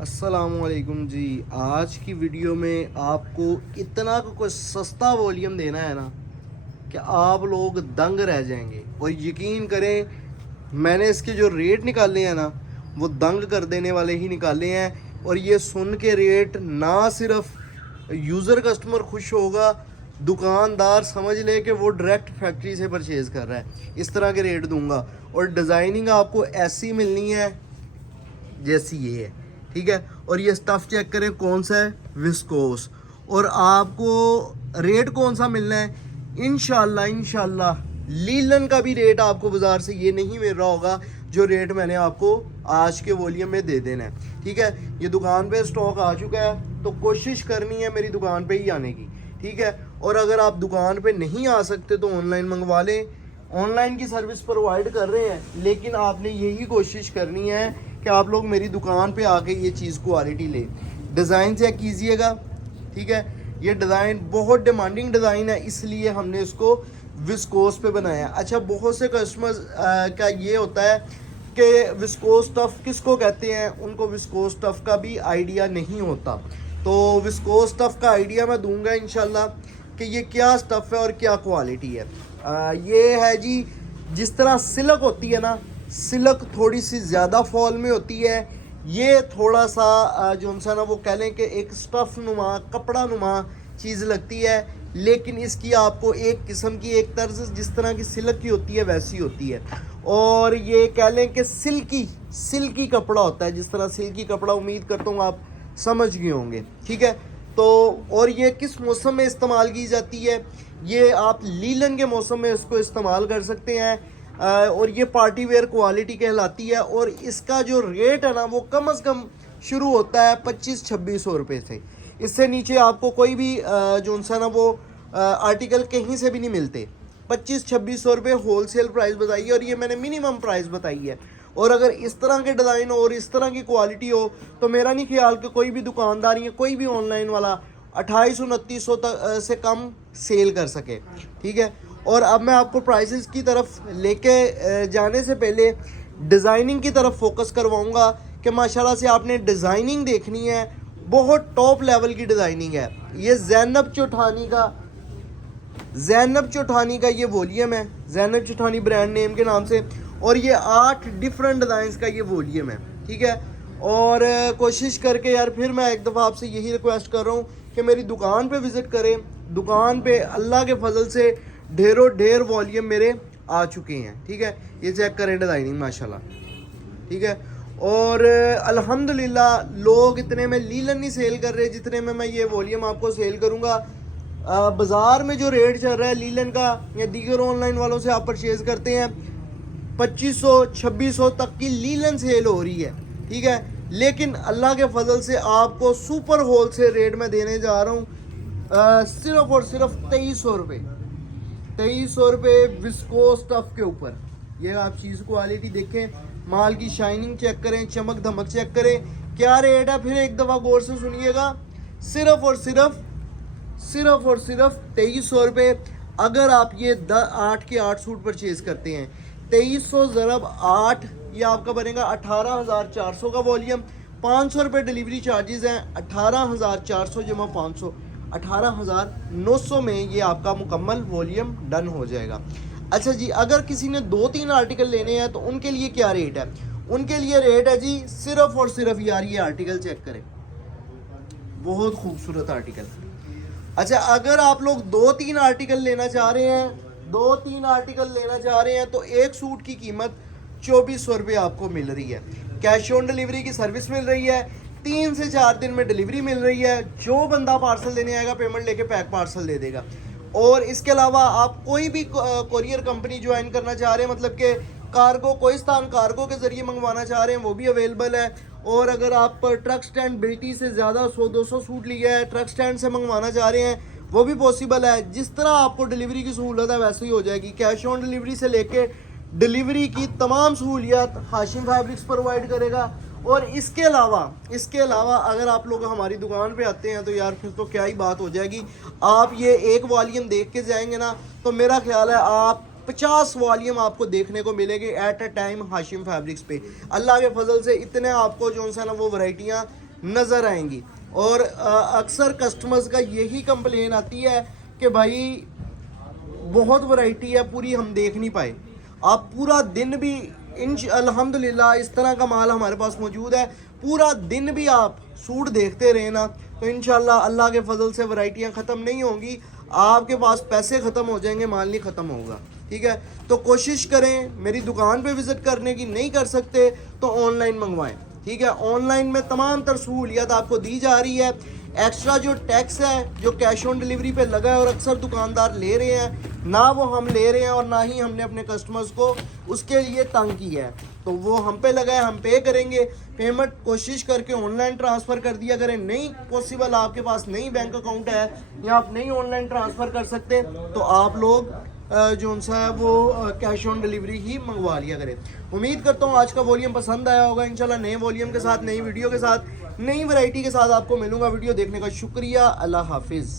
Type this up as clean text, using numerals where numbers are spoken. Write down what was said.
अस्सलामुअलैकुम जी। आज की वीडियो में आपको इतना कुछ सस्ता वॉल्यूम देना है ना कि आप लोग दंग रह जाएंगे। और यकीन करें, मैंने इसके जो रेट निकाले हैं ना, वो दंग कर देने वाले ही निकाले हैं। और ये सुन के रेट ना सिर्फ यूज़र कस्टमर खुश होगा, दुकानदार समझ ले कि वो डायरेक्ट फैक्ट्री से परचेज़ कर रहा है। इस तरह के रेट दूंगा और डिज़ाइनिंग आपको ऐसी मिलनी है जैसी ये है, ठीक है। और ये स्टफ़ चेक करें कौन सा है, विस्कोस। और आपको रेट कौन सा मिलना है, इंशाल्लाह लीलन का भी रेट आपको बाज़ार से ये नहीं मिल रहा होगा जो रेट मैंने आपको आज के वॉल्यूम में दे देना है, ठीक है। ये दुकान पे स्टॉक आ चुका है, तो कोशिश करनी है मेरी दुकान पे ही आने की, ठीक है। और अगर आप दुकान पे नहीं आ सकते तो ऑनलाइन मंगवा लें। ऑनलाइन की सर्विस प्रोवाइड कर रहे हैं, लेकिन आपने यही कोशिश करनी है कि आप लोग मेरी दुकान पे आके ये चीज़ क्वालिटी ले। डिज़ाइन चेक कीजिएगा, ठीक है। ये डिज़ाइन बहुत डिमांडिंग डिज़ाइन है, इसलिए हमने इसको विस्कोस पे बनाया। अच्छा, बहुत से कस्टमर्स का ये होता है कि विस्कोस टफ़ किसको कहते हैं, उनको विस्कोस टफ़ का भी आइडिया नहीं होता। तो विस्कोस टफ़ का आइडिया मैं दूंगा इंशाल्लाह कि ये क्या स्टफ़ है और क्या क्वालिटी है। ये है जी, जिस तरह सिल्क होती है ना, सिल्क थोड़ी सी ज़्यादा फॉल में होती है। ये थोड़ा सा जो सा ना वो कह लें कि एक स्टफ़ नुमा, कपड़ा नुमा चीज़ लगती है, लेकिन इसकी आपको एक किस्म की, एक तर्ज जिस तरह की सिल्क की होती है वैसी होती है। और ये कह लें कि सिल्की कपड़ा होता है, जिस तरह सिल्की कपड़ा, उम्मीद करता हूँ आप समझ गए होंगे, ठीक है। तो और ये किस मौसम में इस्तेमाल की जाती है, ये आप लीलन के मौसम में इसको इस्तेमाल कर सकते हैं। और ये पार्टी वेयर क्वालिटी कहलाती है। और इसका जो रेट है ना, वो कम से कम शुरू होता है 25-26 रुपये से। इससे नीचे आपको कोई भी जो सा ना वो आर्टिकल कहीं से भी नहीं मिलते। 25-26 रुपये होल सेल प्राइस बताइए, और ये मैंने मिनिमम प्राइस बताई है। और अगर इस तरह के डिज़ाइन और इस तरह की क्वालिटी हो तो मेरा नहीं ख्याल कि कोई भी दुकानदार या कोई भी ऑनलाइन वाला 2800-2900 तक से कम सेल कर सके, ठीक है। और अब मैं आपको प्राइसेस की तरफ लेके जाने से पहले डिज़ाइनिंग की तरफ फोकस करवाऊंगा कि माशाल्लाह से आपने डिज़ाइनिंग देखनी है, बहुत टॉप लेवल की डिज़ाइनिंग है। ये ज़ैनब चौठानी का ये वॉल्यूम है, ज़ैनब चौठानी ब्रांड नेम के नाम से। और ये 8 डिफरेंट डिज़ाइंस का ये वॉल्यूम है, ठीक है। और कोशिश करके यार, फिर मैं एक दफ़ा आपसे यही रिक्वेस्ट कर रहा हूँ कि मेरी दुकान पे विज़िट करें। दुकान पे अल्लाह के फजल से ढेरों ढेर वॉल्यूम मेरे आ चुके हैं, ठीक है। ये चेक करें डिज़ाइनिंग माशाल्लाह, ठीक है। और अल्हम्दुलिल्लाह लोग इतने में लीलन नहीं सेल कर रहे जितने में मैं ये वॉल्यूम आपको सेल करूँगा। बाज़ार में जो रेट चल रहा है लीलन का, या दीगर ऑनलाइन वालों से आप परचेज़ करते हैं, 2500-2600 तक की लीलन सेल हो रही है, ठीक है। लेकिन अल्लाह के फजल से आपको सुपर होल सेल रेट में देने जा रहा हूँ सिर्फ और सिर्फ 2300 रुपये। 2300 रुपये विस्कोस स्टफ के ऊपर। ये आप चीज़ क्वालिटी देखें, माल की शाइनिंग चेक करें, चमक धमक चेक करें, क्या रेट है, फिर एक दफ़ा गौर से सुनिएगा। सिर्फ और सिर्फ 2300 रुपये। अगर आप ये 8 के 8 सूट परचेज़ करते हैं, 2300 ज़रब 8, ये आपका बनेगा 18,400 का वॉल्यूम। 500 रुपये डिलीवरी चार्जेस हैं, 18,400 जमा 500, 18,900 में ये आपका मुकम्मल वॉल्यूम डन हो जाएगा। अच्छा जी, अगर किसी ने 2-3 आर्टिकल लेने हैं तो उनके लिए क्या रेट है? उनके लिए रेट है जी सिर्फ और सिर्फ, यार ये आर्टिकल चेक करें, बहुत खूबसूरत आर्टिकल। अच्छा, अगर आप लोग 2-3 आर्टिकल लेना चाह रहे हैं, 2-3 आर्टिकल लेना चाह रहे हैं तो एक सूट की कीमत 2400 रुपये आपको मिल रही है। कैश ऑन डिलीवरी की सर्विस मिल रही है, 3 से 4 दिन में डिलीवरी मिल रही है। जो बंदा पार्सल देने आएगा पेमेंट लेके पैक पार्सल दे देगा। और इसके अलावा आप कोई भी कोरियर कंपनी ज्वाइन करना चाह रहे हैं, मतलब कि कार्गो, कोइस्तान कार्गो के ज़रिए मंगवाना चाह रहे हैं, वो भी अवेलेबल है। और अगर आप ट्रक स्टैंड बेटी से ज़्यादा 100-200 सूट लिया है, ट्रक स्टैंड से मंगवाना चाह रहे हैं, वो भी पॉसिबल है। जिस तरह आपको डिलीवरी की सहूलत है वैसे ही हो जाएगी। कैश ऑन डिलीवरी से लेके डिलीवरी की तमाम सहूलियत हाशिम फैब्रिक्स प्रोवाइड करेगा। और इसके अलावा अगर आप लोग हमारी दुकान पे आते हैं तो यार फिर तो क्या ही बात हो जाएगी। आप ये एक वॉल्यूम देख के जाएंगे ना, तो मेरा ख्याल है आप 50 वॉल्यूम आपको देखने को मिलेंगे at a time Hashim fabrics पे। अल्लाह के फजल से इतने आपको जो सा ना वो वैरायटियाँ नज़र आएंगी। और अक्सर कस्टमर्स का यही कंप्लेन आती है कि भाई बहुत वैरायटी है, पूरी हम देख नहीं पाए। आप पूरा दिन भी अल्हम्दुलिल्लाह इस तरह का माल हमारे पास मौजूद है, पूरा दिन भी आप सूट देखते रहे ना तो इंशाल्लाह अल्लाह के फजल से वैरायटियाँ ख़त्म नहीं होंगी। आपके पास पैसे ख़त्म हो जाएंगे, माल नहीं ख़त्म होगा। ठीक है, तो कोशिश करें मेरी दुकान पे विज़िट करने की, नहीं कर सकते तो ऑनलाइन मंगवाएं। ठीक है, ऑनलाइन में तमाम तर सहूलियत आपको दी जा रही है। एक्स्ट्रा जो टैक्स है जो कैश ऑन डिलीवरी पे लगा है और अक्सर दुकानदार ले रहे हैं ना, वो हम ले रहे हैं और ना ही हमने अपने कस्टमर्स को उसके लिए तंग किया है, तो वो हम पे लगा है, हम पे करेंगे। पेमेंट कोशिश करके ऑनलाइन ट्रांसफ़र कर दिया करें। नहीं पॉसिबल, आपके पास नहीं बैंक अकाउंट है या आप नहीं ऑनलाइन ट्रांसफ़र कर सकते तो आप लोग जो उनसा है वो कैश ऑन डिलीवरी ही मंगवा लिया करें। उम्मीद करता हूँ आज का वॉल्यूम पसंद आया होगा। इंशाल्लाह नए वॉल्यूम के साथ, नई वीडियो के साथ, नई वैरायटी के साथ आपको मिलूंगा। वीडियो देखने का शुक्रिया। अल्लाह हाफिज़।